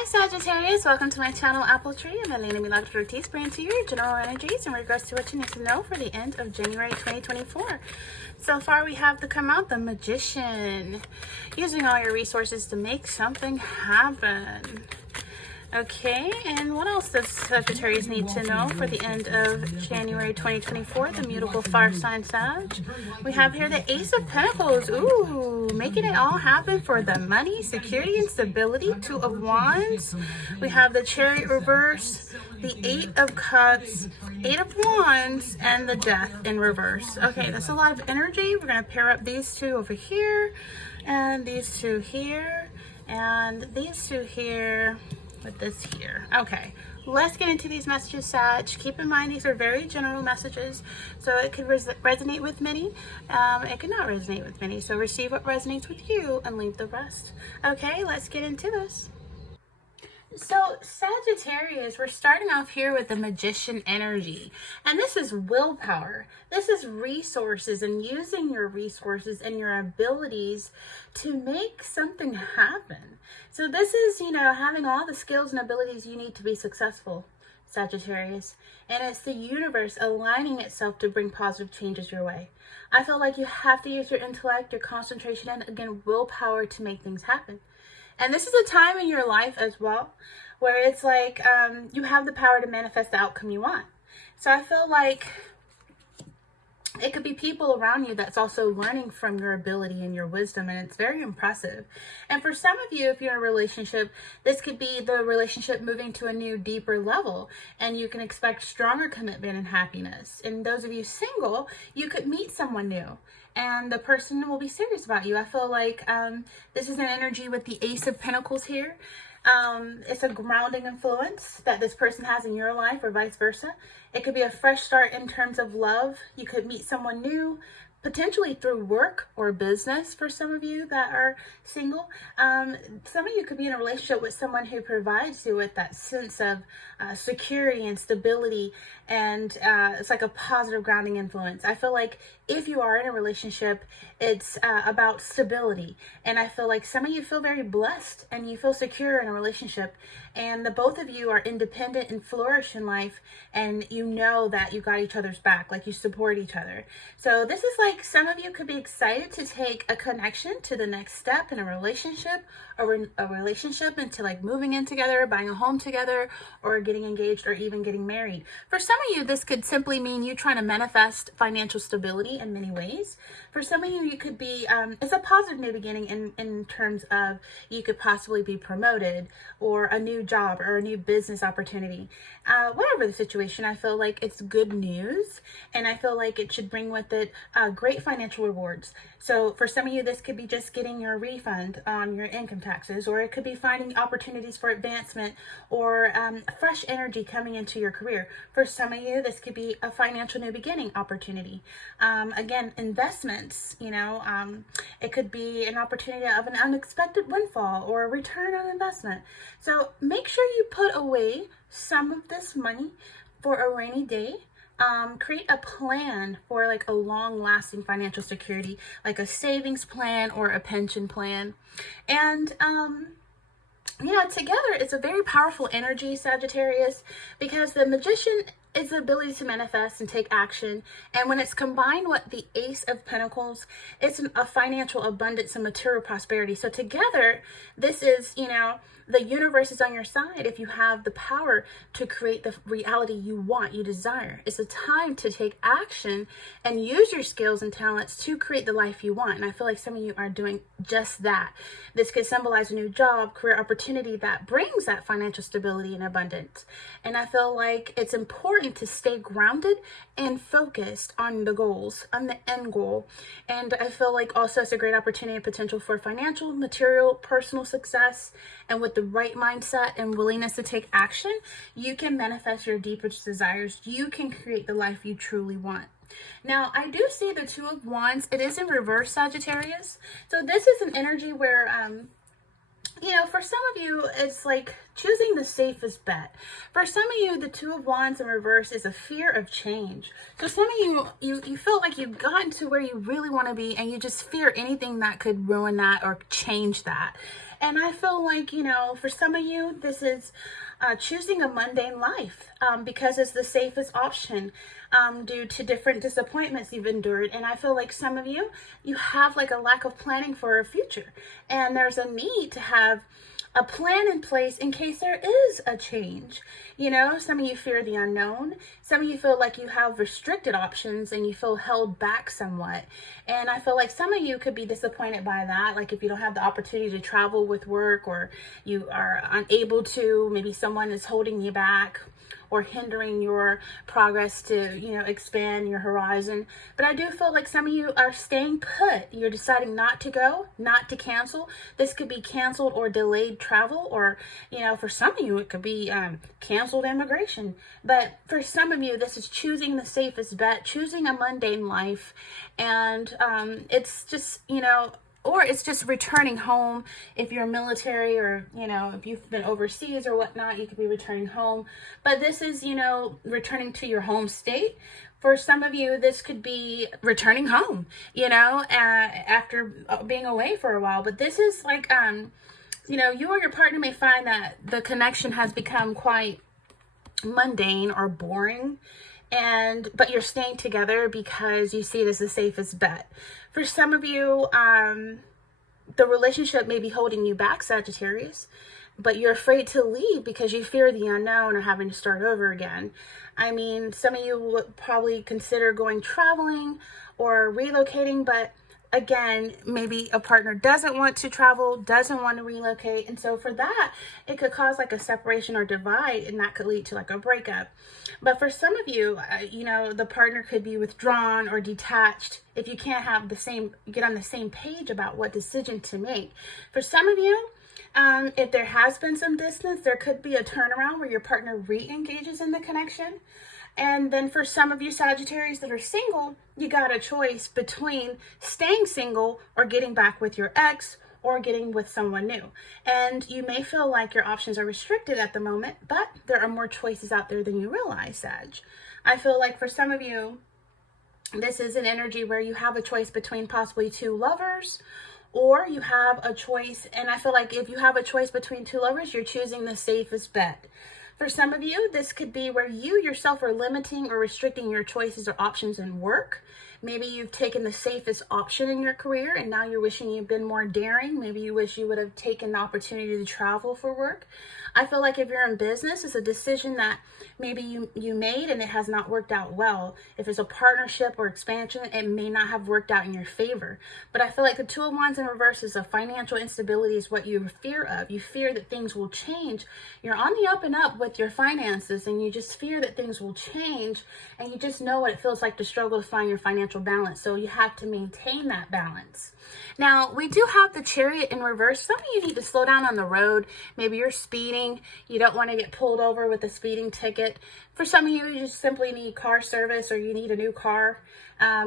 Hi Sagittarius, welcome to my channel Apple Tree. I'm Elena Milagro Ortiz, bringing to you your general energies in regards to what you need to know for the end of January 2024. So far we have to come out the Magician, using all your resources to make something happen. Okay, and what else does Sagittarius need to know for the end of January 2024, the mutable fire sign Sag? We have here the Ace of Pentacles. Ooh, making it all happen for the money, security, and stability. Two of Wands. We have the Chariot reverse, the Eight of Cups, Eight of Wands, and the Death in reverse. Okay, that's a lot of energy. We're going to pair up these two over here, and these two here, and these two here, with this here. Okay, let's get into these messages, Sag. Keep in mind these are very general messages, so it could resonate with many, it could not resonate with many, so receive what resonates with you and leave the rest. Okay, let's get into this. So Sagittarius, we're starting off here with the Magician energy, and this is willpower. This is resources and using your resources and your abilities to make something happen. So this is, having all the skills and abilities you need to be successful, Sagittarius, and it's the universe aligning itself to bring positive changes your way. I feel like you have to use your intellect, your concentration, and again, willpower to make things happen. And this is a time in your life as well where it's like you have the power to manifest the outcome you want. So I feel like it could be people around you that's also learning from your ability and your wisdom, and it's very impressive. And for some of you, if you're in a relationship, this could be the relationship moving to a new, deeper level, and you can expect stronger commitment and happiness. And those of you single, you could meet someone new, and the person will be serious about you. I feel like this is an energy with the Ace of Pentacles here. It's a grounding influence that this person has in your life or vice versa. It could be a fresh start in terms of love. You could meet someone new, potentially through work or business for some of you that are single. Some of you could be in a relationship with someone who provides you with that sense of security and stability, and it's like a positive grounding influence. I feel like if you are in a relationship, it's about stability, and I feel like some of you feel very blessed and you feel secure in a relationship, and the both of you are independent and flourish in life, and you know that you got each other's back, like you support each other. So this is like some of you could be excited to take a connection to the next step in a relationship, or a relationship into like moving in together, buying a home together, or getting engaged, or even getting married. For some of you, this could simply mean you trying to manifest financial stability in many ways. For some of you, you could be, it's a positive new beginning in terms of you could possibly be promoted, or a new job, or a new business opportunity. Whatever the situation, I feel like it's good news, and I feel like it should bring with it great financial rewards. So for some of you, this could be just getting your refund on your income taxes, or it could be finding opportunities for advancement, or fresh energy coming into your career. For some of you, this could be a financial new beginning opportunity. Again, investments, it could be an opportunity of an unexpected windfall or a return on investment. So make sure you put away some of this money for a rainy day. Create a plan for like a long-lasting financial security, like a savings plan or a pension plan. And yeah, together it's a very powerful energy, Sagittarius, because the Magician is the ability to manifest and take action. And when it's combined with the Ace of Pentacles, it's a financial abundance and material prosperity. So together, this is, the universe is on your side if you have the power to create the reality you want, you desire. It's a time to take action and use your skills and talents to create the life you want. And I feel like some of you are doing just that. This could symbolize a new job, career opportunity that brings that financial stability and abundance. And I feel like it's important to stay grounded and focused on the goals, on the end goal. And I feel like also it's a great opportunity and potential for financial, material, personal success. And with the right mindset and willingness to take action, you can manifest your deepest desires. You can create the life you truly want. Now, I do see the Two of Wands. It is in reverse, Sagittarius. So this is an energy where, for some of you, it's like choosing the safest bet. For some of you, the Two of Wands in reverse is a fear of change. So some of you feel like you've gotten to where you really want to be, and you just fear anything that could ruin that or change that. And I feel like, for some of you, this is choosing a mundane life because it's the safest option due to different disappointments you've endured. And I feel like some of you, you have like a lack of planning for a future. And there's a need to have a plan in place in case there is a change. Some of you fear the unknown. Some of you feel like you have restricted options and you feel held back somewhat. And I feel like some of you could be disappointed by that. Like if you don't have the opportunity to travel with work, or you are unable to, maybe someone is holding you back or hindering your progress to, expand your horizon. But I do feel like some of you are staying put. You're deciding not to go, not to cancel. This could be canceled or delayed travel, or, for some of you, it could be canceled immigration. But for some of you, this is choosing the safest bet, choosing a mundane life. And it's just, or it's just returning home. If you're military, or, if you've been overseas or whatnot, you could be returning home. But this is, returning to your home state. For some of you, this could be returning home, after being away for a while. But this is like, you or your partner may find that the connection has become quite mundane or boring. But you're staying together because you see it as the safest bet. For some of you, the relationship may be holding you back, Sagittarius, but you're afraid to leave because you fear the unknown or having to start over again. I mean, some of you would probably consider going traveling or relocating, but again, maybe a partner doesn't want to travel, doesn't want to relocate. And so for that, it could cause like a separation or divide, and that could lead to like a breakup. But for some of you, the partner could be withdrawn or detached if you can't get on the same page about what decision to make. For some of you, if there has been some distance, there could be a turnaround where your partner re-engages in the connection. And then for some of you Sagittarius that are single, you got a choice between staying single or getting back with your ex or getting with someone new. And you may feel like your options are restricted at the moment, but there are more choices out there than you realize, Sag. I feel like for some of you, this is an energy where you have a choice between possibly two lovers, or you have a choice. And I feel like if you have a choice between two lovers, you're choosing the safest bet. For some of you, this could be where you yourself are limiting or restricting your choices or options in work. Maybe you've taken the safest option in your career and now you're wishing you've been more daring. Maybe you wish you would have taken the opportunity to travel for work. I feel like if you're in business, it's a decision that maybe you made and it has not worked out well. If it's a partnership or expansion, it may not have worked out in your favor. But I feel like the Two of Wands in reverse is a financial instability is what you fear of. You fear that things will change. You're on the up and up with your finances and you just fear that things will change, and you just know what it feels like to struggle to find your financial balance. So you have to maintain that balance. Now, we do have the Chariot in reverse. Some of you need to slow down on the road. Maybe you're speeding. You don't want to get pulled over with a speeding ticket. For some of you, you just simply need car service or you need a new car.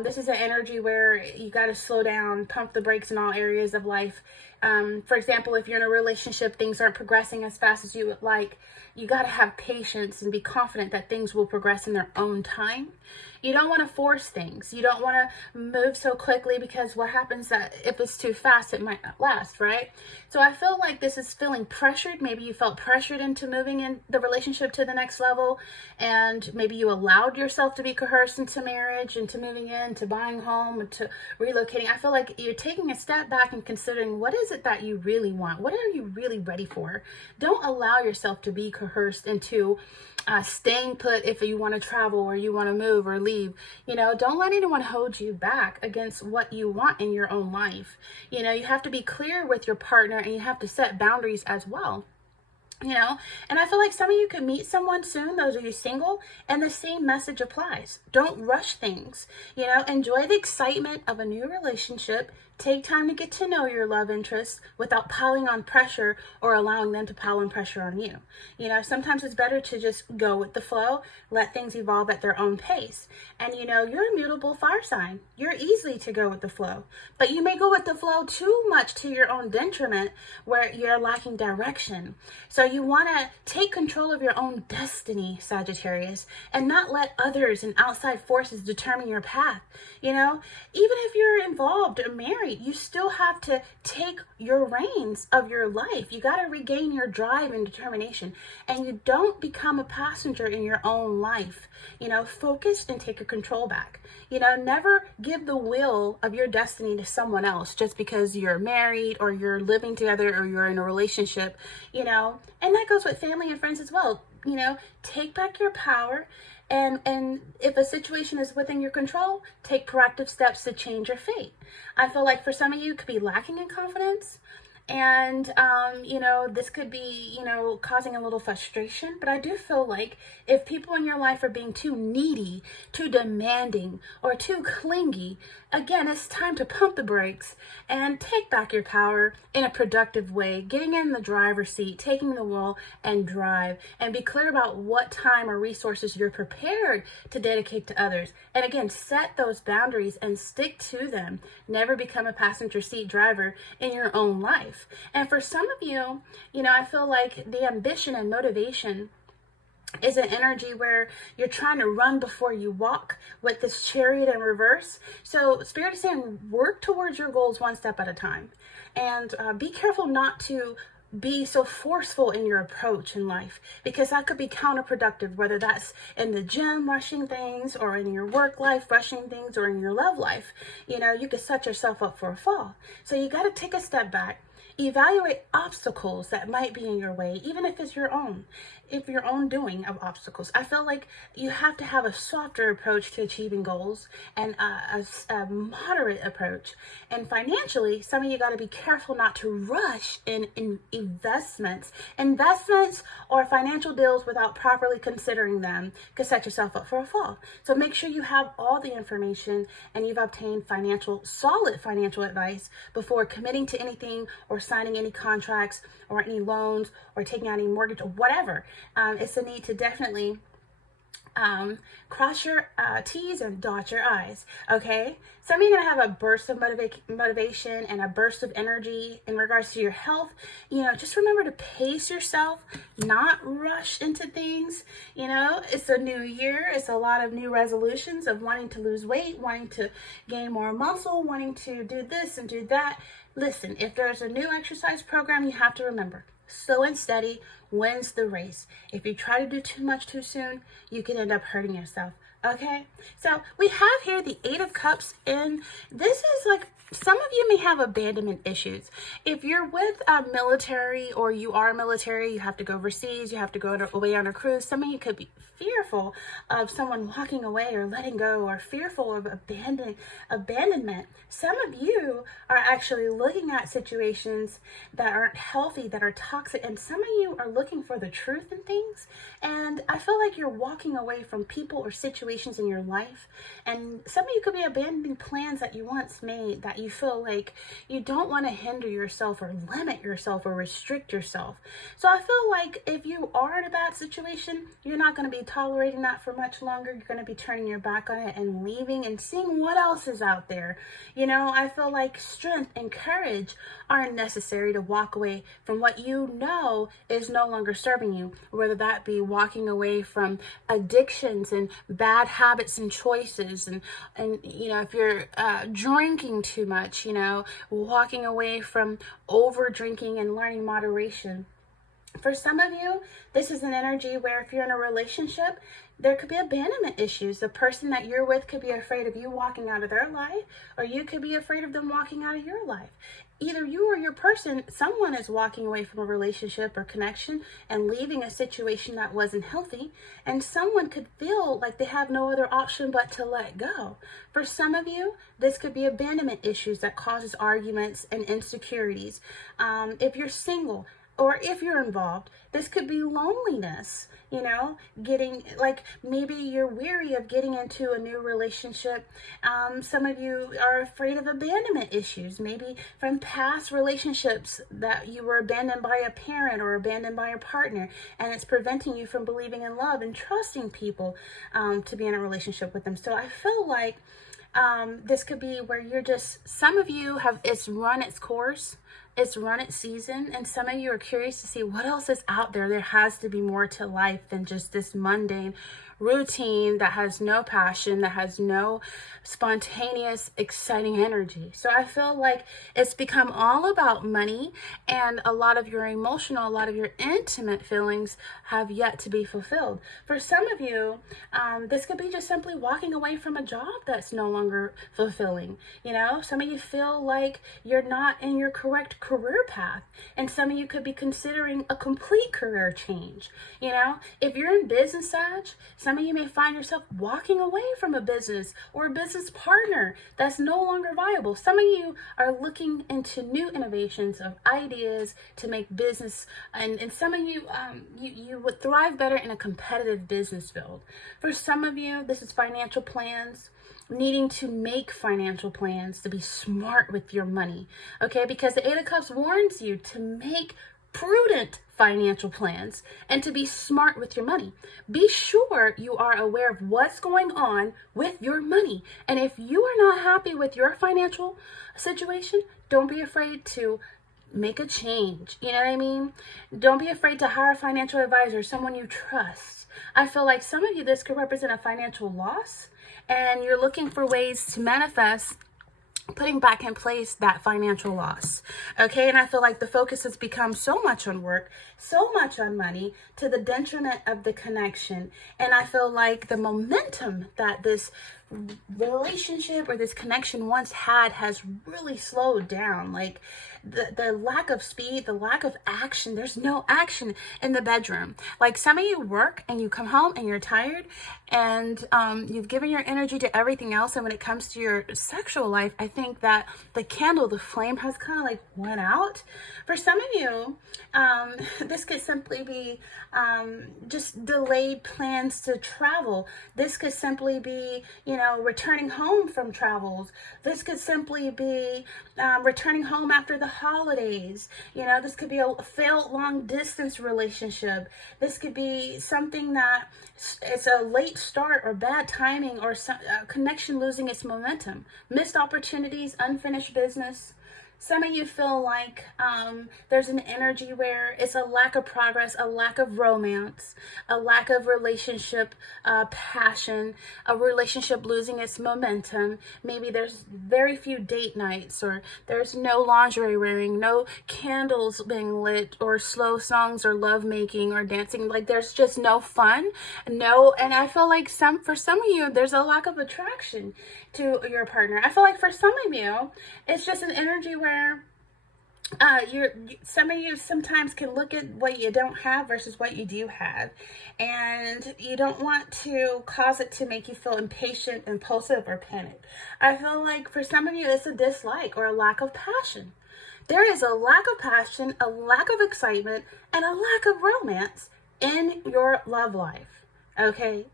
This is an energy where you got to slow down, pump the brakes in all areas of life. For example, if you're in a relationship, things aren't progressing as fast as you would like. You got to have patience and be confident that things will progress in their own time. You don't want to force things. You don't want to move so quickly, because what happens that if it's too fast, it might not last, right? So I feel like this is feeling pressured. Maybe you felt pressured into moving in the relationship to the next level, and maybe you allowed yourself to be coerced into marriage, into moving in, to buying home, to relocating. I feel like you're taking a step back and considering, what is it that you really want? What are you really ready for? Don't allow yourself to be coerced into staying put if you want to travel or you want to move or leave. Don't let anyone hold you back against what you want in your own life. You have to be clear with your partner, and you have to set boundaries as well. And I feel like some of you could meet someone soon, those of you single, and the same message applies. Don't rush things. Enjoy the excitement of a new relationship. Take time to get to know your love interest without piling on pressure or allowing them to pile on pressure on you. Sometimes it's better to just go with the flow, let things evolve at their own pace. And you're a mutable fire sign. You're easy to go with the flow, but you may go with the flow too much to your own detriment where you're lacking direction. So you want to take control of your own destiny, Sagittarius, and not let others and outside forces determine your path. Even if you're involved or married, married, you still have to take your reins of your life. You got to regain your drive and determination. And you don't become a passenger in your own life. Focus and take your control back. Never give the will of your destiny to someone else just because you're married or you're living together or you're in a relationship, and that goes with family and friends as well. Take back your power. And if a situation is within your control, take proactive steps to change your fate. I feel like for some of you, it could be lacking in confidence. And, this could be, causing a little frustration. But I do feel like if people in your life are being too needy, too demanding, or too clingy, again, it's time to pump the brakes and take back your power in a productive way, getting in the driver's seat, taking the wheel and drive, and be clear about what time or resources you're prepared to dedicate to others. And again, set those boundaries and stick to them. Never become a passenger seat driver in your own life. And for some of you, I feel like the ambition and motivation is an energy where you're trying to run before you walk with this chariot in reverse. So Spirit is saying, work towards your goals one step at a time. And be careful not to be so forceful in your approach in life, because that could be counterproductive, whether that's in the gym rushing things, or in your work life rushing things, or in your love life. You could set yourself up for a fall. So you got to take a step back, evaluate obstacles that might be in your way, even if it's your own doing of obstacles. I feel like you have to have a softer approach to achieving goals and a moderate approach. And financially, some of you got to be careful not to rush in investments or financial deals without properly considering them could set yourself up for a fall. So make sure you have all the information and you've obtained solid financial advice before committing to anything or signing any contracts or any loans or taking out any mortgage or whatever. It's a need to definitely cross your T's and dot your I's, okay? Some of you are going to have a burst of motivation and a burst of energy in regards to your health. Just remember to pace yourself, not rush into things. It's a new year. It's a lot of new resolutions of wanting to lose weight, wanting to gain more muscle, wanting to do this and do that. Listen, if there's a new exercise program, you have to remember, slow and steady wins the race. If you try to do too much too soon, you can end up hurting yourself. Okay, so we have here the Eight of Cups, and this is like, some of you may have abandonment issues. If you're with a military, or you are military, you have to go overseas, you have to go away on a cruise. Some of you could be fearful of someone walking away or letting go, or fearful of abandonment. Some of you are actually looking at situations that aren't healthy, that are toxic, and some of you are looking for the truth in things. And I feel like you're walking away from people or situations in your life, and some of you could be abandoning plans that you once made, that you feel like you don't want to hinder yourself or limit yourself or restrict yourself. So I feel like if you are in a bad situation, you're not going to be tolerating that for much longer. You're going to be turning your back on it and leaving and seeing what else is out there. I feel like strength and courage are necessary to walk away from what is no longer serving you, whether that be walking away from addictions and bad habits and choices, and if you're drinking too much, walking away from over drinking and learning moderation. For some of you, this is an energy where if you're in a relationship, there could be abandonment issues. The person that you're with could be afraid of you walking out of their life, or you could be afraid of them walking out of your life. Either you or your person, someone is walking away from a relationship or connection and leaving a situation that wasn't healthy, and someone could feel like they have no other option but to let go. For some of you, this could be abandonment issues that causes arguments and insecurities. If you're single, or if you're involved, this could be loneliness, getting, like, maybe you're weary of getting into a new relationship. Some of you are afraid of abandonment issues, maybe from past relationships that you were abandoned by a parent or abandoned by a partner, and it's preventing you from believing in love and trusting people to be in a relationship with them. So I feel like this could be where some of you have, it's run its course. it's run its season, and some of you are curious to see what else is out there. There has to be more to life than just this mundane routine that has no passion, that has no spontaneous, exciting energy. So I feel like it's become all about money, and a lot of your emotional, a lot of your intimate feelings have yet to be fulfilled. For some of you, this could be just simply walking away from a job that's no longer fulfilling. You know, some of you feel like you're not in your correct career path, and some of you could be considering a complete career change. You know, if you're in business, Sag, some of you may find yourself walking away from a business or a business partner that's no longer viable. Some of you are looking into new innovations of ideas to make business, and some of you, you would thrive better in a competitive business field. For some of you, this is financial plans, needing to make financial plans to be smart with your money, okay? Because the Eight of Cups warns you to make prudent financial plans and to be smart with your money. Be sure you are aware of what's going on with your money. And if you are not happy with your financial situation, don't be afraid to make a change. You know what I mean? Don't be afraid to hire a financial advisor, someone you trust. I feel like some of you, this could represent a financial loss, and you're looking for ways to manifest putting back in place that financial loss. Okay, and I feel like the focus has become so much on work, so much on money, to the detriment of the connection. And I feel like the momentum that this relationship or this connection once had has really slowed down. Like the lack of speed, the lack of action. There's no action in the bedroom. Like some of you work and you come home and you're tired, and you've given your energy to everything else, and when it comes to your sexual life, I think that the candle, the flame, has kind of like went out. For some of you, this could simply be just delayed plans to travel. This could simply be, you know, returning home from travels. This could simply be returning home after the holidays. You know, this could be a failed long distance relationship. This could be something that it's a late start or bad timing, or some connection losing its momentum, missed opportunities, unfinished business. Some of you feel like there's an energy where it's a lack of progress, a lack of romance, a lack of relationship passion, a relationship losing its momentum. Maybe there's very few date nights, or there's no lingerie wearing, no candles being lit, or slow songs, or love making, or dancing. Like there's just no fun. No, and I feel like for some of you, there's a lack of attraction to your partner. I feel like for some of you, it's just an energy where some of you sometimes can look at what you don't have versus what you do have, and you don't want to cause it to make you feel impatient, impulsive, or panic. I feel like for some of you, it's a dislike or a lack of passion. There is a lack of passion, a lack of excitement, and a lack of romance in your love life. Okay,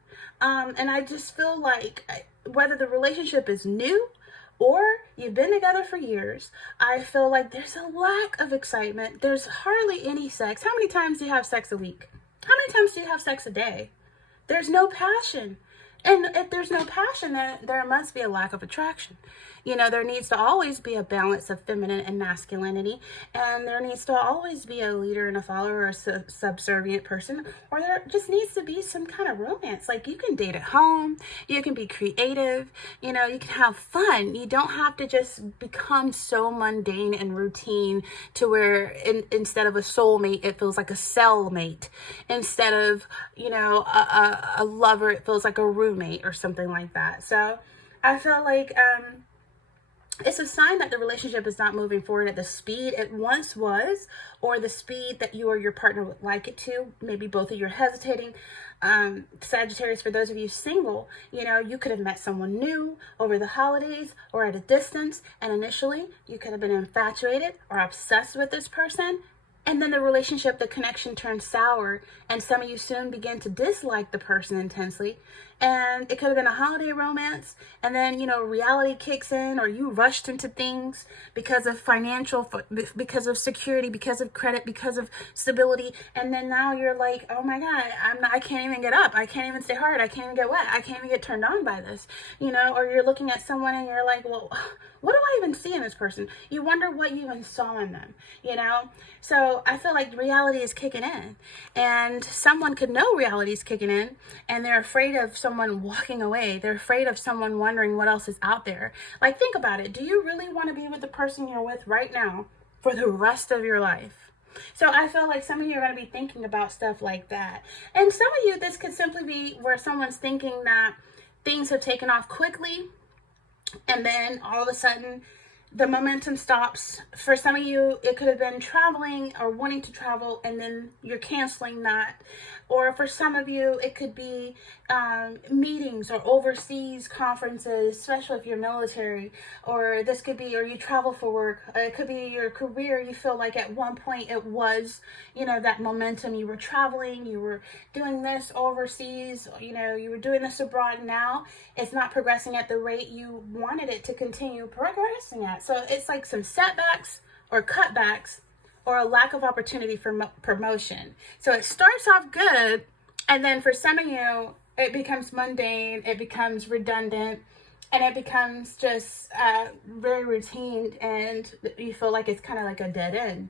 and I just feel like whether the relationship is new or you've been together for years, I feel like there's a lack of excitement. There's hardly any sex. How many times do you have sex a week? How many times do you have sex a day? There's no passion. And if there's no passion, then there must be a lack of attraction. You know, there needs to always be a balance of feminine and masculinity, and there needs to always be a leader and a follower, or a subservient person, or there just needs to be some kind of romance. Like you can date at home, you can be creative, you know, you can have fun. You don't have to just become so mundane and routine to where instead of a soulmate, it feels like a cellmate. Instead of, you know, a lover, it feels like a roommate or something like that. So I feel like it's a sign that the relationship is not moving forward at the speed it once was, or the speed that you or your partner would like it to. Maybe both of you are hesitating. Sagittarius, for those of you single, you know, you could have met someone new over the holidays or at a distance, and initially you could have been infatuated or obsessed with this person. And then the relationship, the connection turns sour, and some of you soon begin to dislike the person intensely. and it could have been a holiday romance, and then, you know, reality kicks in, or you rushed into things because of because of security, because of credit, because of stability, and then now you're like, oh my God, I can't even get up, I can't even stay hard, I can't even get wet, I can't even get turned on by this, you know. Or you're looking at someone and you're like, well, what do I even see in this person? You wonder what you even saw in them, you know? So I feel like reality is kicking in, and someone could know reality is kicking in, and they're afraid of someone walking away. They're afraid of someone wondering what else is out there. Like, think about it. Do you really want to be with the person you're with right now for the rest of your life? So I feel like some of you are going to be thinking about stuff like that. And some of you, this could simply be where someone's thinking that things have taken off quickly, and then all of a sudden the momentum stops. For some of you, it could have been traveling or wanting to travel, and then you're canceling that. Or for some of you, it could be meetings or overseas conferences, especially if you're military. Or this could be, or you travel for work. It could be your career. You feel like at one point it was, you know, that momentum. You were traveling, you were doing this overseas, you know, you were doing this abroad. Now it's not progressing at the rate you wanted it to continue progressing at. So it's like some setbacks or cutbacks, or a lack of opportunity for promotion. So it starts off good, and then for some of you, it becomes mundane, it becomes redundant, and it becomes just very routine, and you feel like it's kind of like a dead end.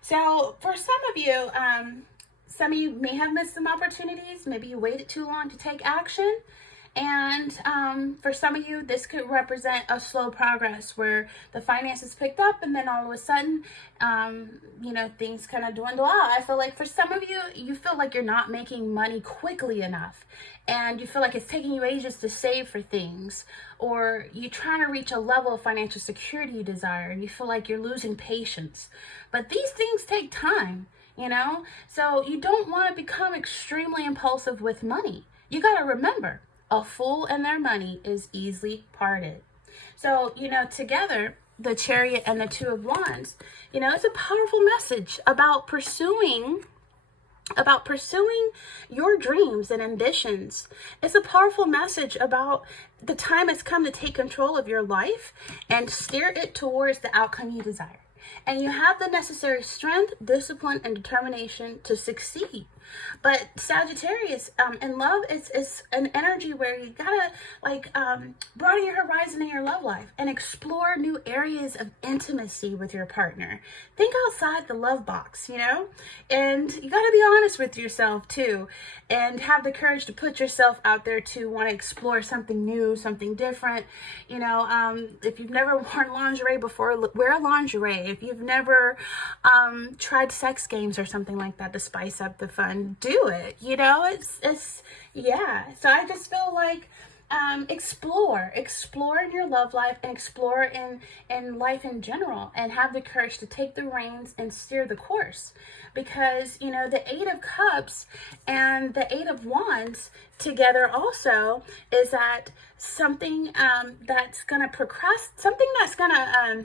So for some of you may have missed some opportunities. Maybe you waited too long to take action. And for some of you, this could represent a slow progress where the finances picked up, and then all of a sudden, you know, things kind of dwindle out. I feel like for some of you, you feel like you're not making money quickly enough, and you feel like it's taking you ages to save for things, or you're trying to reach a level of financial security you desire, and you feel like you're losing patience. But these things take time, you know? So you don't want to become extremely impulsive with money. You got to remember, a fool and their money is easily parted. So, you know, together, the Chariot and the Two of Wands, you know, it's a powerful message about pursuing your dreams and ambitions. It's a powerful message about the time has come to take control of your life and steer it towards the outcome you desire. And you have the necessary strength, discipline, and determination to succeed. But Sagittarius, in love, it's an energy where you gotta broaden your horizon in your love life and explore new areas of intimacy with your partner. Think outside the love box, you know? And you gotta be honest with yourself too, and have the courage to put yourself out there to want to explore something new, something different. You know, if you've never worn lingerie before, wear lingerie. If you've never tried sex games or something like that to spice up the fun, do it. You know, it's yeah. So I just feel like explore in your love life, and explore in life in general, and have the courage to take the reins and steer the course. Because, you know, the Eight of Cups and the Eight of Wands together also is that something that's going to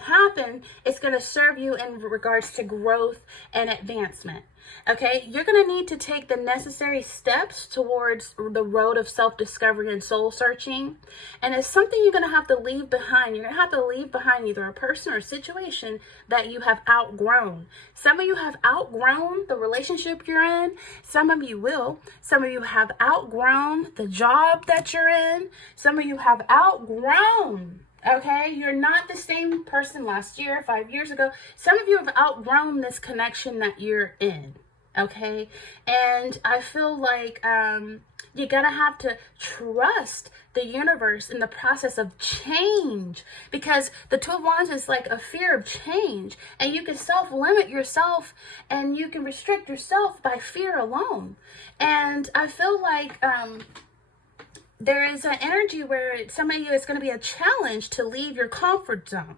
happen is going to serve you in regards to growth and advancement. Okay, you're going to need to take the necessary steps towards the road of self-discovery and soul searching. And it's something you're going to have to leave behind. You're going to have to leave behind either a person or a situation that you have outgrown. Some of you have outgrown the relationship you're in. Some of you will. Some of you have outgrown the job that you're in. Some of you have outgrown. Okay, you're not the same person last year, 5 years ago. Some of you have outgrown this connection that you're in. Okay, and I feel like you're gonna have to trust the universe in the process of change, because the Two of Wands is like a fear of change, and you can self-limit yourself and you can restrict yourself by fear alone. And I feel like there is an energy where some of you, it's going to be a challenge to leave your comfort zone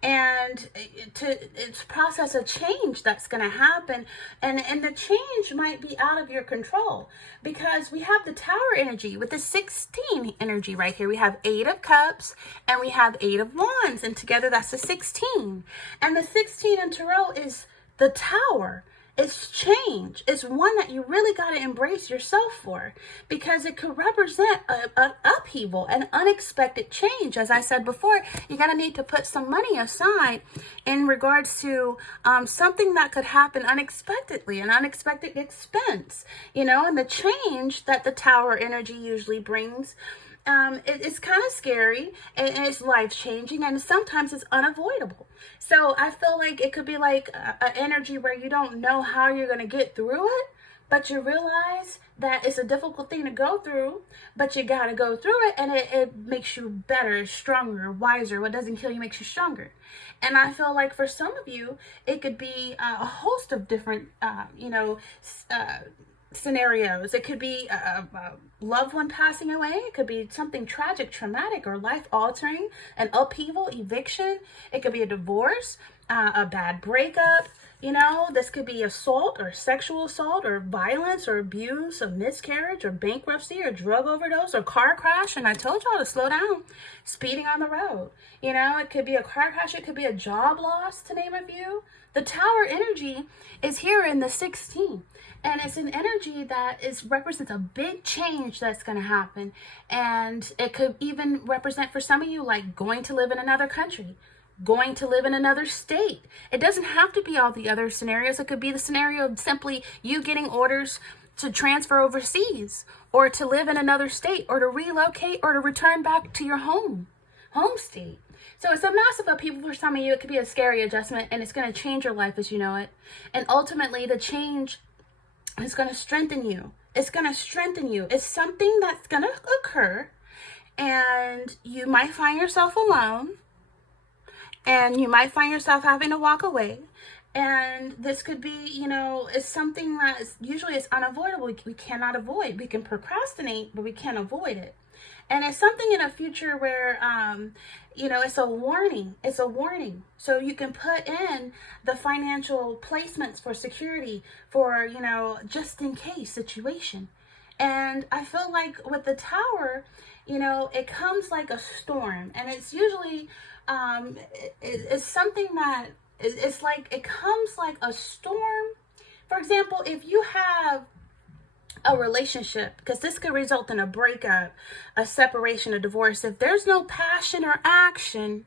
and it's process a change that's going to happen, and the change might be out of your control, because we have the Tower energy with the 16 energy right here. We have 8 of Cups and we have 8 of Wands, and together that's the 16. And the 16 in Tarot is the Tower. It's change. It's one that you really got to embrace yourself for, because it could represent an upheaval, an unexpected change. As I said before, you're going to need to put some money aside in regards to something that could happen unexpectedly, an unexpected expense, and the change that the Tower energy usually brings. It's kind of scary, and it's life-changing, and sometimes it's unavoidable. So I feel like it could be like an energy where you don't know how you're going to get through it, but you realize that it's a difficult thing to go through, but you got to go through it, and it makes you better, stronger, wiser. What doesn't kill you makes you stronger. And I feel like for some of you, it could be a host of different, scenarios. It could be a loved one passing away. It could be something tragic, traumatic, or life-altering, an upheaval, eviction. It could be a divorce, a bad breakup. This could be assault or sexual assault or violence or abuse, a miscarriage or bankruptcy or drug overdose or car crash. And I told y'all to slow down, speeding on the road. It could be a car crash. It could be a job loss, to name a few. The Tower energy is here in the 16. And it's an energy that represents a big change that's going to happen. And it could even represent for some of you, like going to live in another country, going to live in another state. It doesn't have to be all the other scenarios. It could be the scenario of simply you getting orders to transfer overseas, or to live in another state, or to relocate, or to return back to your home state. So it's a massive upheaval for some of you. It could be a scary adjustment, and it's going to change your life as you know it. And ultimately, the change is going to strengthen you. It's going to strengthen you. It's something that's going to occur, and you might find yourself alone, and you might find yourself having to walk away. And this could be, it's something that usually is unavoidable. We cannot avoid. We can procrastinate, but we can't avoid it. And it's something in a future where, it's a warning. It's a warning. So you can put in the financial placements for security for, just in case situation. And I feel like with the Tower, it comes like a storm. And it's usually, it's something that it's like, it comes like a storm. For example, if you have a relationship, because this could result in a breakup, a separation, a divorce. If there's no passion or action,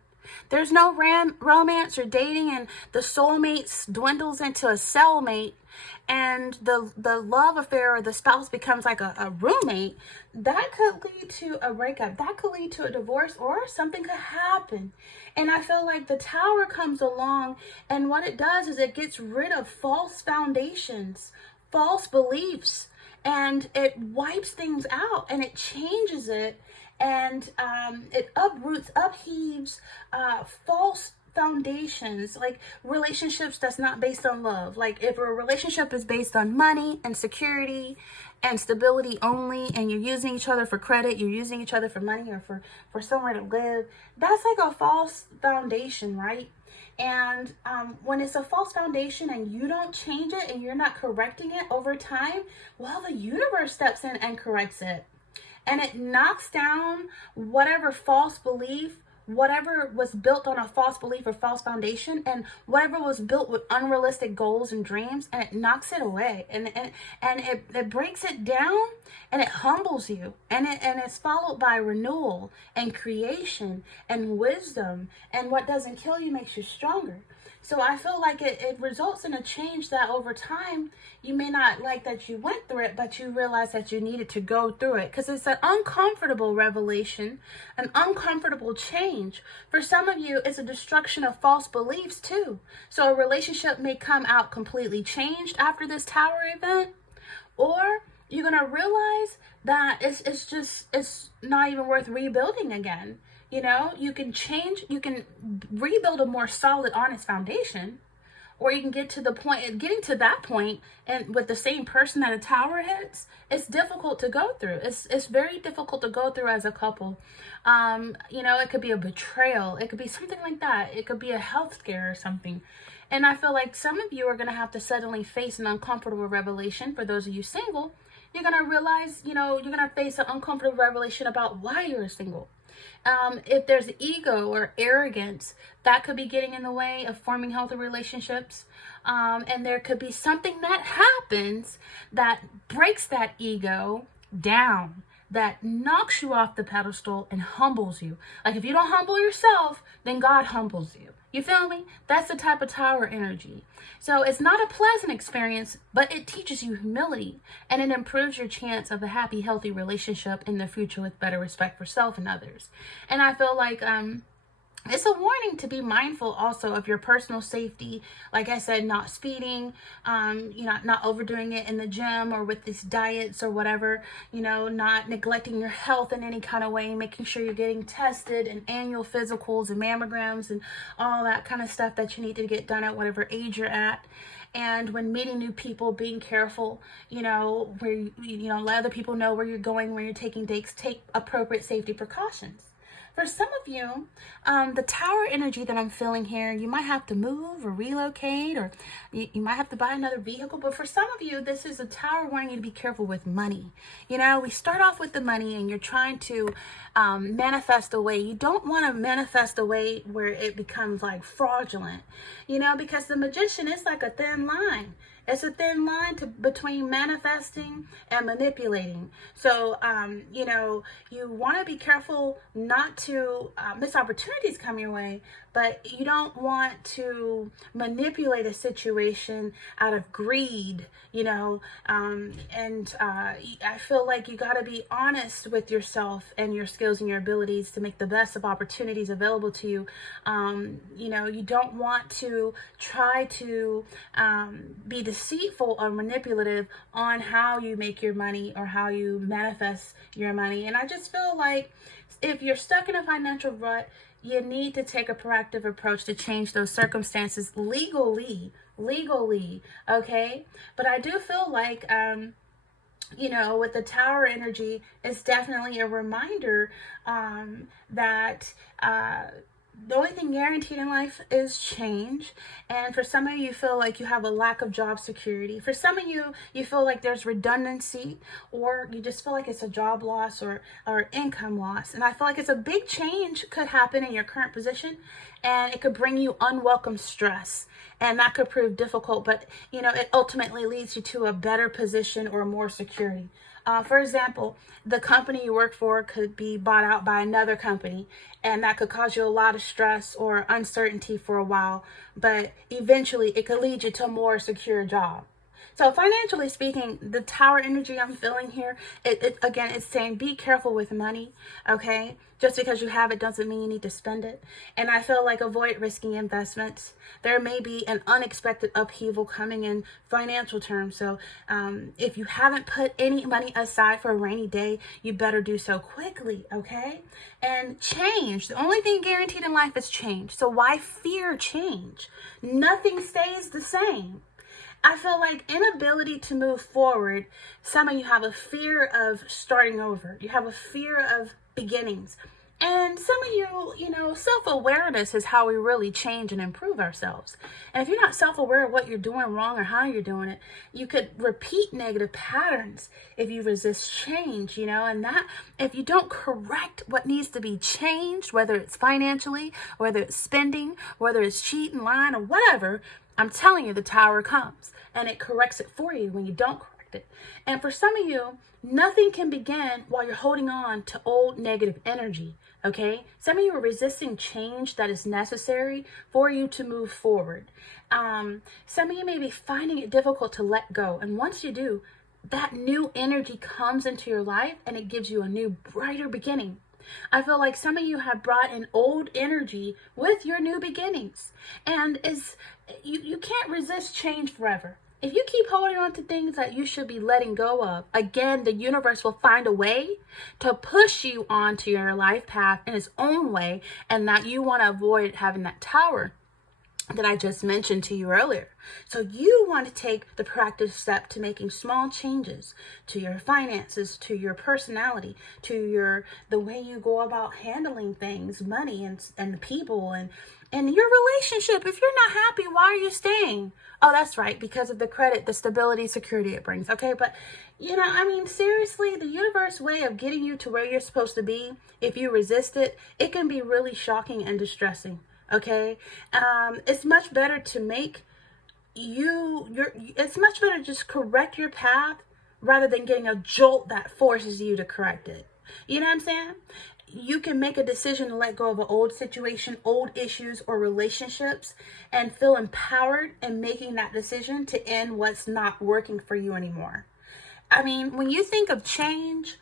there's no romance or dating, and the soulmate dwindles into a cellmate, and the love affair or the spouse becomes like a roommate, that could lead to a breakup. That could lead to a divorce, or something could happen. And I feel like the Tower comes along, and what it does is it gets rid of false foundations, false beliefs, and it wipes things out, and it changes it, and it uproots, upheaves false foundations, like relationships that's not based on love. Like if a relationship is based on money and security and stability only, and you're using each other for credit, you're using each other for money or for somewhere to live, that's like a false foundation, right? And when it's a false foundation and you don't change it and you're not correcting it over time, well, the universe steps in and corrects it. And it knocks down whatever false belief, whatever was built on a false belief or false foundation, and whatever was built with unrealistic goals and dreams, and it knocks it away, and it breaks it down, and it humbles you, and it's followed by renewal and creation and wisdom, and what doesn't kill you makes you stronger. So I feel like it results in a change that over time, you may not like that you went through it, but you realize that you needed to go through it, because it's an uncomfortable revelation, an uncomfortable change. For some of you, it's a destruction of false beliefs too. So a relationship may come out completely changed after this Tower event, or you're going to realize that it's not even worth rebuilding again. You can change, you can rebuild a more solid, honest foundation, or you can get to the point, getting to that point, and with the same person that a Tower hits, it's difficult to go through. It's very difficult to go through as a couple. It could be a betrayal. It could be something like that. It could be a health scare or something. And I feel like some of you are going to have to suddenly face an uncomfortable revelation. For those of you single, you're going to realize, you're going to face an uncomfortable revelation about why you're single. If there's ego or arrogance, that could be getting in the way of forming healthy relationships. And there could be something that happens that breaks that ego down, that knocks you off the pedestal and humbles you. Like if you don't humble yourself, then God humbles you. You feel me? That's the type of tower energy. So it's not a pleasant experience, but it teaches you humility, and it improves your chance of a happy, healthy relationship in the future with better respect for self and others. And I feel like it's a warning to be mindful also of your personal safety. Like I said, not speeding, not overdoing it in the gym or with these diets or whatever, not neglecting your health in any kind of way, making sure you're getting tested and annual physicals and mammograms and all that kind of stuff that you need to get done at whatever age you're at. And when meeting new people, being careful, where, let other people know where you're going, where you're taking dates, take appropriate safety precautions. For some of you, the tower energy that I'm feeling here, you might have to move or relocate, or you might have to buy another vehicle. But for some of you, this is a tower wanting you to be careful with money. We start off with the money and you're trying to manifest a way. You don't want to manifest a way where it becomes like fraudulent, because the magician is like a thin line. It's a thin line between manifesting and manipulating. So, you want to be careful not to miss opportunities come your way, but you don't want to manipulate a situation out of greed, I feel like you got to be honest with yourself and your skills and your abilities to make the best of opportunities available to you. You don't want to try to be deceitful or manipulative on how you make your money or how you manifest your money. And I just feel like if you're stuck in a financial rut, you need to take a proactive approach to change those circumstances legally, okay? But I do feel like, with the tower energy, it's definitely a reminder that the only thing guaranteed in life is change. And for some of you feel like you have a lack of job security. For some of you, you feel like there's redundancy, or you just feel like it's a job loss or income loss. And I feel like it's a big change could happen in your current position, and it could bring you unwelcome stress. And that could prove difficult, but it ultimately leads you to a better position or more security. For example, the company you work for could be bought out by another company, and that could cause you a lot of stress or uncertainty for a while, but eventually it could lead you to a more secure job. So financially speaking, the tower energy I'm feeling here, it's saying be careful with money, okay? Just because you have it doesn't mean you need to spend it. And I feel like avoid risky investments. There may be an unexpected upheaval coming in financial terms. So if you haven't put any money aside for a rainy day, you better do so quickly, okay? And change. The only thing guaranteed in life is change. So why fear change? Nothing stays the same. I feel like inability to move forward, some of you have a fear of starting over. You have a fear of beginnings. And some of you, self-awareness is how we really change and improve ourselves. And if you're not self-aware of what you're doing wrong or how you're doing it, you could repeat negative patterns if you resist change, and that if you don't correct what needs to be changed, whether it's financially, whether it's spending, whether it's cheating, lying, or whatever, I'm telling you, the tower comes and it corrects it for you when you don't correct it. And for some of you, nothing can begin while you're holding on to old negative energy, okay? Some of you are resisting change that is necessary for you to move forward. Some of you may be finding it difficult to let go. And once you do, that new energy comes into your life and it gives you a new, brighter beginning. I feel like some of you have brought in old energy with your new beginnings, and you can't resist change forever. If you keep holding on to things that you should be letting go of, again, the universe will find a way to push you onto your life path in its own way, and that you want to avoid having that tower that I just mentioned to you earlier. So you want to take the proactive step to making small changes to your finances, to your personality, to the way you go about handling things, money and people, and in your relationship. If you're not happy, why are you staying? Oh, that's right, because of the credit, the stability, security it brings. Okay, but I mean, seriously, the universe way of getting you to where you're supposed to be, if you resist it, it can be really shocking and distressing. Okay, it's much better to make it's much better to just correct your path rather than getting a jolt that forces you to correct it. You know what I'm saying? You can make a decision to let go of an old situation, old issues, or relationships, and feel empowered in making that decision to end what's not working for you anymore. I mean, when you think of change,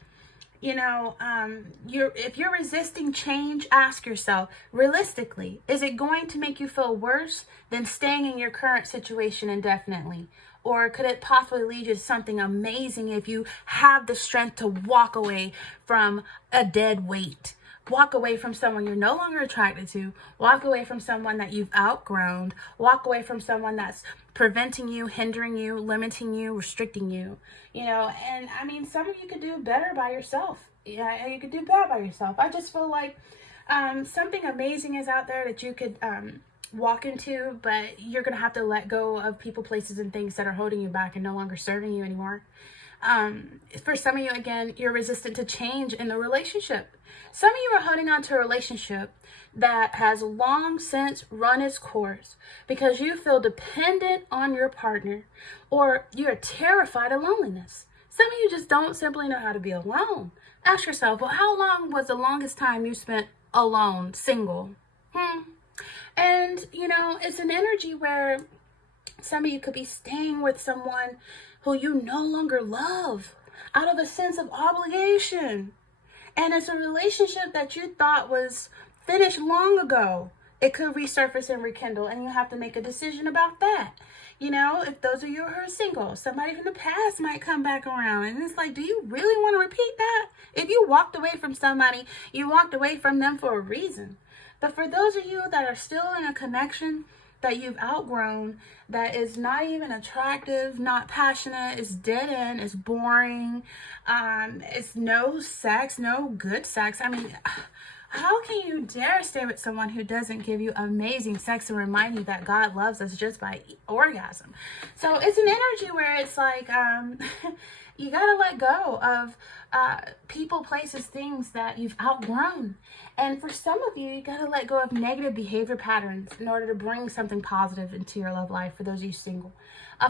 if you're resisting change, ask yourself, realistically, is it going to make you feel worse than staying in your current situation indefinitely? Or could it possibly lead you to something amazing if you have the strength to walk away from a dead weight? Walk away from someone you're no longer attracted to. Walk away from someone that you've outgrown. Walk away from someone that's preventing you, hindering you, limiting you, restricting you. And I mean, some of you could do better by yourself. Yeah, you could do better by yourself. I just feel like something amazing is out there that you could walk into, but you're going to have to let go of people, places, and things that are holding you back and no longer serving you anymore. For some of you, again, you're resistant to change in the relationship. Some of you are holding on to a relationship that has long since run its course because you feel dependent on your partner, or you're terrified of loneliness. Some of you just don't simply know how to be alone. Ask yourself, well, how long was the longest time you spent alone, single? And, it's an energy where some of you could be staying with someone who you no longer love out of a sense of obligation. And it's a relationship that you thought was finished long ago. It could resurface and rekindle, and you have to make a decision about that. If those of you who are single, somebody from the past might come back around, and it's like, do you really want to repeat that? If you walked away from somebody, you walked away from them for a reason. But for those of you that are still in a connection that you've outgrown, that is not even attractive, not passionate, is dead end, is boring, it's no sex, no good sex. I mean, how can you dare stay with someone who doesn't give you amazing sex and remind you that God loves us just by orgasm? So it's an energy where it's like, you got to let go of people, places, things that you've outgrown. And for some of you, you got to let go of negative behavior patterns in order to bring something positive into your love life, for those of you single.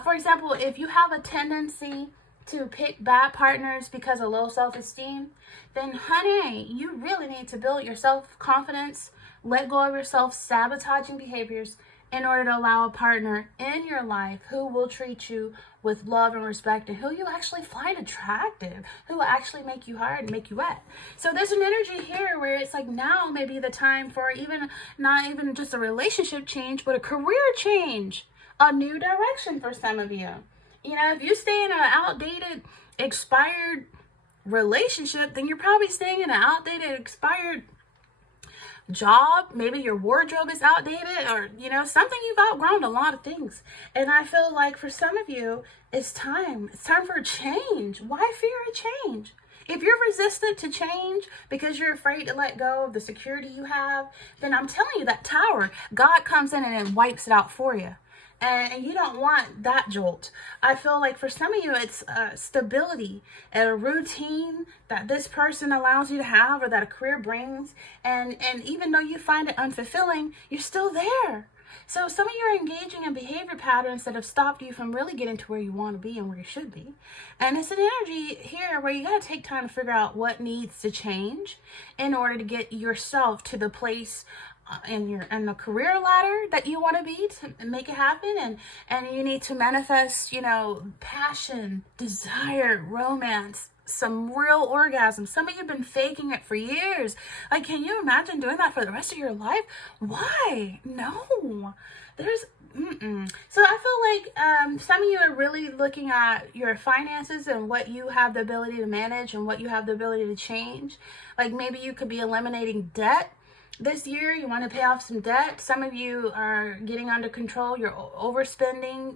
For example, if you have a tendency to pick bad partners because of low self-esteem, then honey, you really need to build your self-confidence, let go of your self-sabotaging behaviors in order to allow a partner in your life who will treat you with love and respect, and who you actually find attractive, who will actually make you hard and make you wet. So there's an energy here where it's like, now may be the time for not even just a relationship change, but a career change, a new direction for some of you. If you stay in an outdated, expired relationship, then you're probably staying in an outdated, expired job. Maybe your wardrobe is outdated, or something you've outgrown, a lot of things. And I feel like for some of you, it's time for a change. Why fear a change? If you're resistant to change because you're afraid to let go of the security you have, then I'm telling you, that tower, God comes in and wipes it out for you. And you don't want that jolt. I feel like for some of you, it's stability and a routine that this person allows you to have, or that a career brings. And even though you find it unfulfilling, you're still there. So some of you are engaging in behavior patterns that have stopped you from really getting to where you want to be and where you should be. And it's an energy here where you got to take time to figure out what needs to change in order to get yourself to the place in the career ladder that you want to be, to make it happen. And you need to manifest, passion, desire, romance, some real orgasm. Some of you have been faking it for years. Like, can you imagine doing that for the rest of your life? Why? No. So I feel like some of you are really looking at your finances and what you have the ability to manage and what you have the ability to change. Like, maybe you could be eliminating debt. This year, you want to pay off some debt. Some of you are getting under control. You're overspending,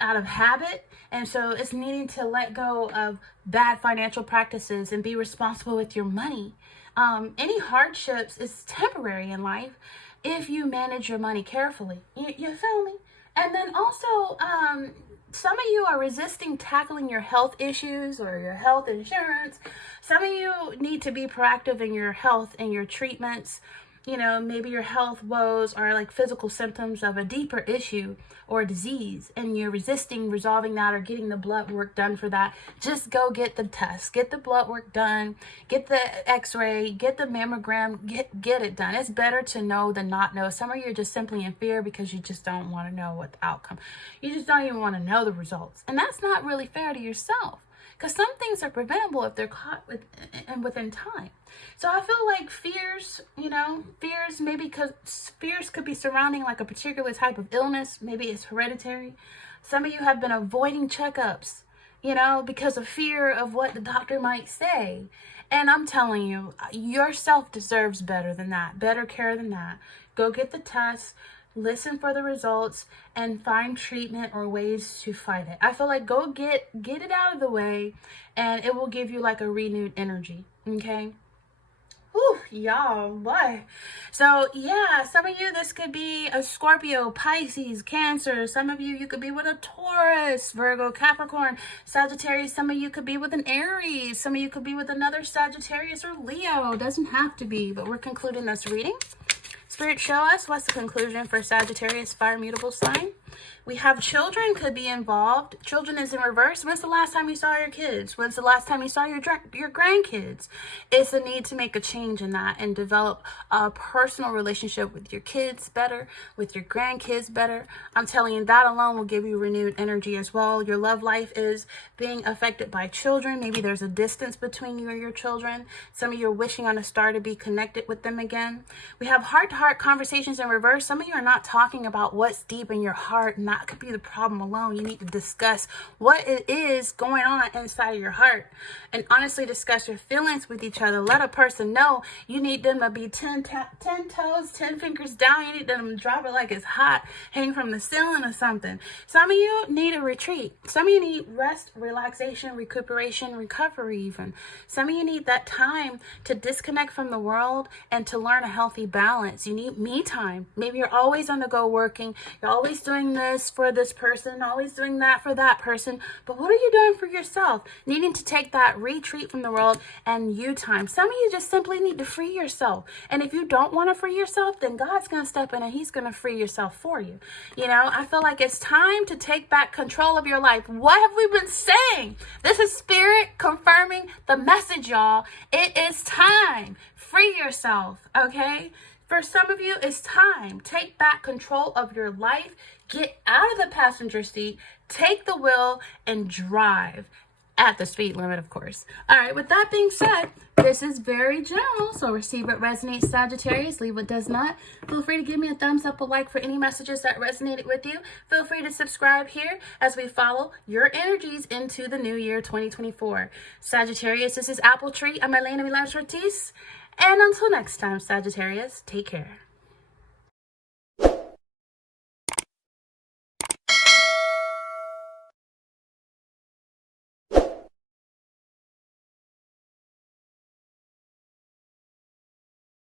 out of habit. And so it's needing to let go of bad financial practices and be responsible with your money. Any hardships is temporary in life. if you manage your money carefully. You feel me? And then also, some of you are resisting tackling your health issues or your health insurance. Some of you need to be proactive in your health and your treatments. You know, maybe your health woes are like physical symptoms of a deeper issue or disease, and you're resisting resolving that or getting the blood work done for that. Just go get the test, get the blood work done, get the x-ray, get the mammogram, get it done. It's better to know than not know. Some of you are just simply in fear because you just don't want to know what the outcome. You just don't even want to know the results. And that's not really fair to yourself, because some things are preventable if they're caught within time. So I feel like fears, maybe because fears could be surrounding like a particular type of illness. Maybe it's hereditary. Some of you have been avoiding checkups, because of fear of what the doctor might say. And I'm telling you, yourself deserves better than that, better care than that. Go get the tests. Listen for the results and find treatment or ways to fight it. I feel like go get it out of the way, and it will give you like a renewed energy. Okay. Whew, y'all, boy. So yeah, some of you, this could be a Scorpio, Pisces, Cancer. Some of you could be with a Taurus, Virgo, Capricorn, Sagittarius. Some of you could be with an Aries. Some of you could be with another Sagittarius or Leo. Doesn't have to be, but we're concluding this reading. Spirit, show us what's the conclusion for Sagittarius, fire mutable sign. We have children could be involved. Children is in reverse. When's the last time you saw your kids? When's the last time you saw your grandkids? It's a need to make a change in that and develop a personal relationship with your kids better, with your grandkids better. I'm telling you, that alone will give you renewed energy as well. Your love life is being affected by children. Maybe there's a distance between you and your children. Some of you are wishing on a star to be connected with them again. We have heart-to-heart conversations in reverse. Some of you are not talking about what's deep in your heart, and that could be the problem alone. You need to discuss what it is going on inside your heart, and honestly discuss your feelings with each other. Let a person know you need them to be 10 toes, 10 fingers down. You need them to drop it like it's hot, hang from the ceiling or something. Some of you need a retreat. Some of you need rest, relaxation, recuperation, recovery even. Some of you need that time to disconnect from the world and to learn a healthy balance. You need me time. Maybe you're always on the go working. You're always doing this for this person, always doing that for that person. But what are you doing for yourself? Needing to take that retreat from the world and you time. Some of you just simply need to free yourself. And if you don't want to free yourself, then God's going to step in and he's going to free yourself for you. I feel like it's time to take back control of your life. What have we been saying? This is Spirit confirming the message, y'all. It is time. Free yourself, okay? For some of you, it's time. Take back control of your life. Get out of the passenger seat. Take the wheel and drive at the speed limit, of course. All right, with that being said, this is very general, so receive what resonates, Sagittarius, leave what does not. Feel free to give me a thumbs up, a like for any messages that resonated with you. Feel free to subscribe here as we follow your energies into the new year 2024. Sagittarius, this is Apple Tree. I'm Elena Milagros Ortiz. And until next time, Sagittarius, take care.